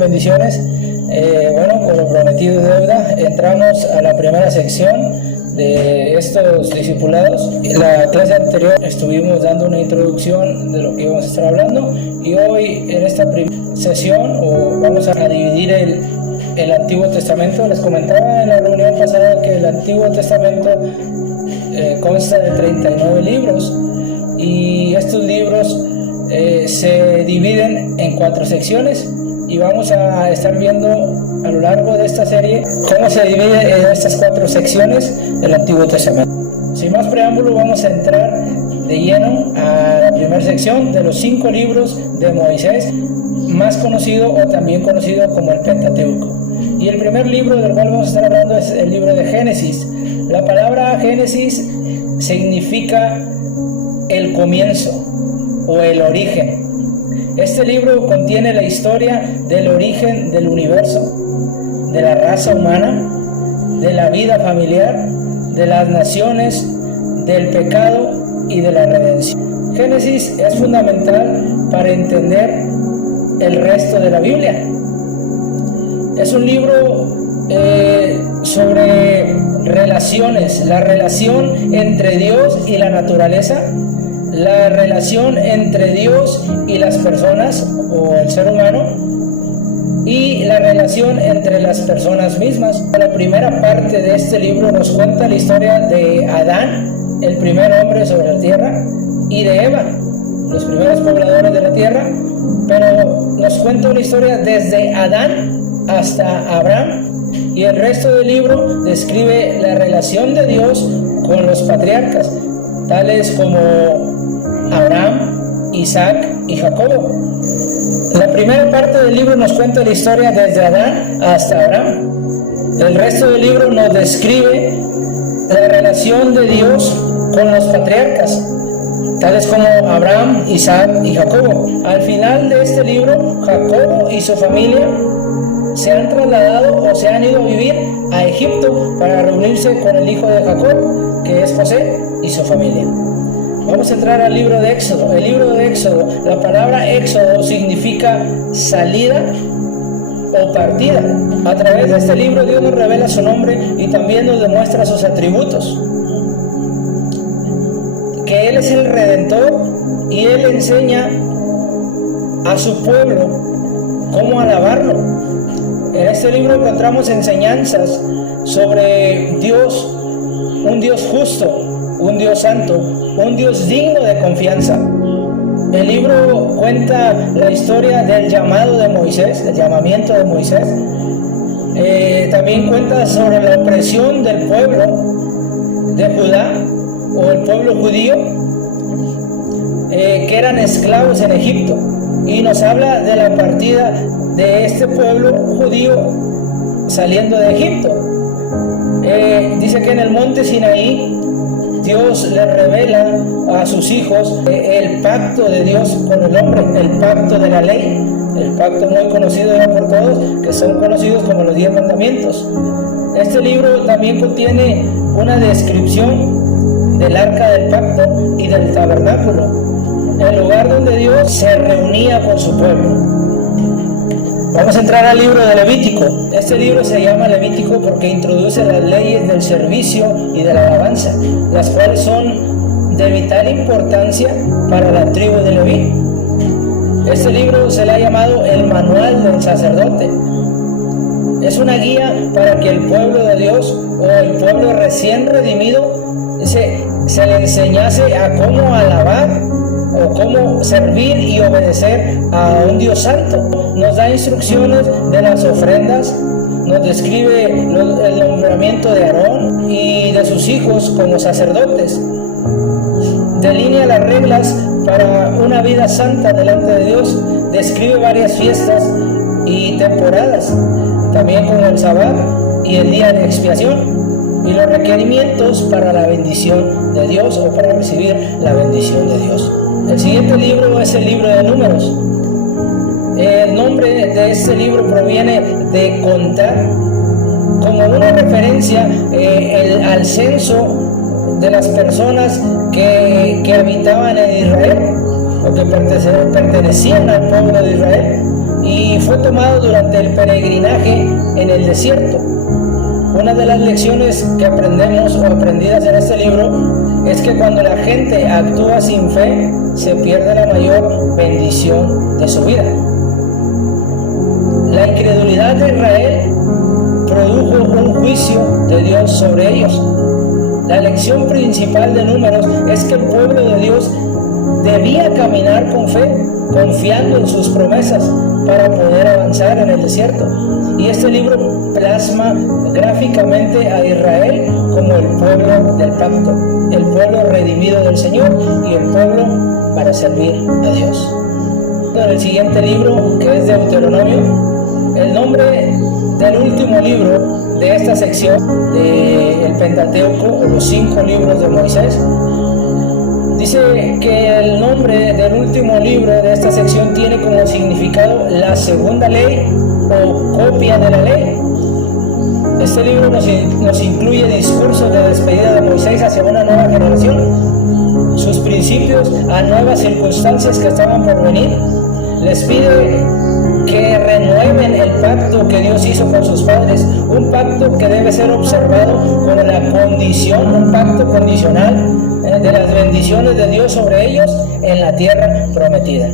bendiciones. Bueno, como prometido deuda, entramos a la primera sección de estos discipulados. La clase anterior estuvimos dando una introducción de lo que íbamos a estar hablando, y hoy en esta primera sesión vamos a dividir el Antiguo Testamento. Les comentaba en la reunión pasada que el Antiguo Testamento consta de 39 libros, y estos libros se dividen en 4 secciones, y vamos a estar viendo a lo largo de esta serie cómo se divide en estas 4 secciones el Antiguo Testamento. Sin más preámbulo, vamos a entrar de lleno a la primera sección de los 5 libros de Moisés, más conocido o también conocido como el Pentateuco. Y el primer libro del cual vamos a estar hablando es el libro de Génesis. La palabra Génesis significa el comienzo o el origen. Este libro contiene la historia del origen del universo, de la raza humana, de la vida familiar, de las naciones, del pecado y de la redención. Génesis es fundamental para entender el resto de la Biblia. Es un libro sobre relaciones, la relación entre Dios y la naturaleza, la relación entre Dios y las personas o el ser humano, y la relación entre las personas mismas. La primera parte de este libro nos cuenta la historia de Adán, el primer hombre sobre la tierra, y de Eva, los primeros pobladores de la tierra, pero nos cuenta una historia desde Adán hasta Abraham, y el resto del libro describe la relación de Dios con los patriarcas, tales como Abraham, Isaac y Jacobo. La primera parte del libro nos cuenta la historia desde Adán hasta Abraham. El resto del libro nos describe la relación de Dios con los patriarcas, tales como Abraham, Isaac y Jacobo. Al final de este libro, Jacobo y su familia se han trasladado o se han ido a vivir a Egipto para reunirse con el hijo de Jacob, que es José, y su familia. Vamos a entrar al libro de Éxodo. El libro de Éxodo, la palabra Éxodo significa salida o partida. A través de este libro Dios nos revela su nombre y también nos demuestra sus atributos. Que Él es el Redentor, y Él enseña a su pueblo cómo alabarlo. En este libro encontramos enseñanzas sobre Dios, un Dios justo, un Dios santo, un Dios digno de confianza. El libro cuenta la historia del llamado de Moisés, el llamamiento de Moisés. También cuenta sobre la opresión del pueblo de Judá o el pueblo judío, que eran esclavos en Egipto, y nos habla de la partida de este pueblo judío saliendo de Egipto. Dice que en el monte Sinaí Dios le revela a sus hijos el pacto de Dios con el hombre, el pacto de la ley, el pacto muy conocido ya por todos, que son conocidos como los 10 mandamientos. Este libro también contiene una descripción del arca del pacto y del tabernáculo, el lugar donde Dios se reunía con su pueblo. Vamos a entrar al libro de Levítico. Este libro se llama Levítico porque introduce las leyes del servicio y de la alabanza, las cuales son de vital importancia para la tribu de Leví. Este libro se le ha llamado el manual del sacerdote. Es una guía para que el pueblo de Dios o el pueblo recién redimido se le enseñase a cómo alabar o cómo servir y obedecer a un Dios santo. Nos da instrucciones de las ofrendas, nos describe el nombramiento de Aarón y de sus hijos como sacerdotes, delinea las reglas para una vida santa delante de Dios, describe varias fiestas y temporadas, también como el Sabbat y el día de expiación, y los requerimientos para la bendición de Dios o para recibir la bendición de Dios. El siguiente libro es el libro de Números. El nombre de este libro proviene de contar, como una referencia al censo de las personas que habitaban en Israel o que pertenecían al pueblo de Israel. y fue tomado durante el peregrinaje en el desierto. Una de las lecciones que aprendemos o aprendidas en este libro es que cuando la gente actúa sin fe, se pierde la mayor bendición de su vida. La incredulidad de Israel produjo un juicio de Dios sobre ellos. La lección principal de Números es que el pueblo de Dios debía caminar con fe, confiando en sus promesas para poder avanzar en el desierto. Y este libro plasma gráficamente a Israel como el pueblo del pacto, el pueblo redimido del Señor y el pueblo para servir a Dios. En el siguiente libro, que es Deuteronomio, el nombre del último libro de esta sección del Pentateuco, o los 5 libros de Moisés, dice que el nombre del último libro de esta sección tiene como significado la segunda ley o copia de la ley. Este libro nos incluye discursos de despedida de Moisés hacia una nueva generación, sus principios a nuevas circunstancias que estaban por venir. Les pide que renueven el pacto que Dios hizo con sus padres, un pacto que debe ser observado con la condición, un pacto condicional de las bendiciones de Dios sobre ellos en la tierra prometida.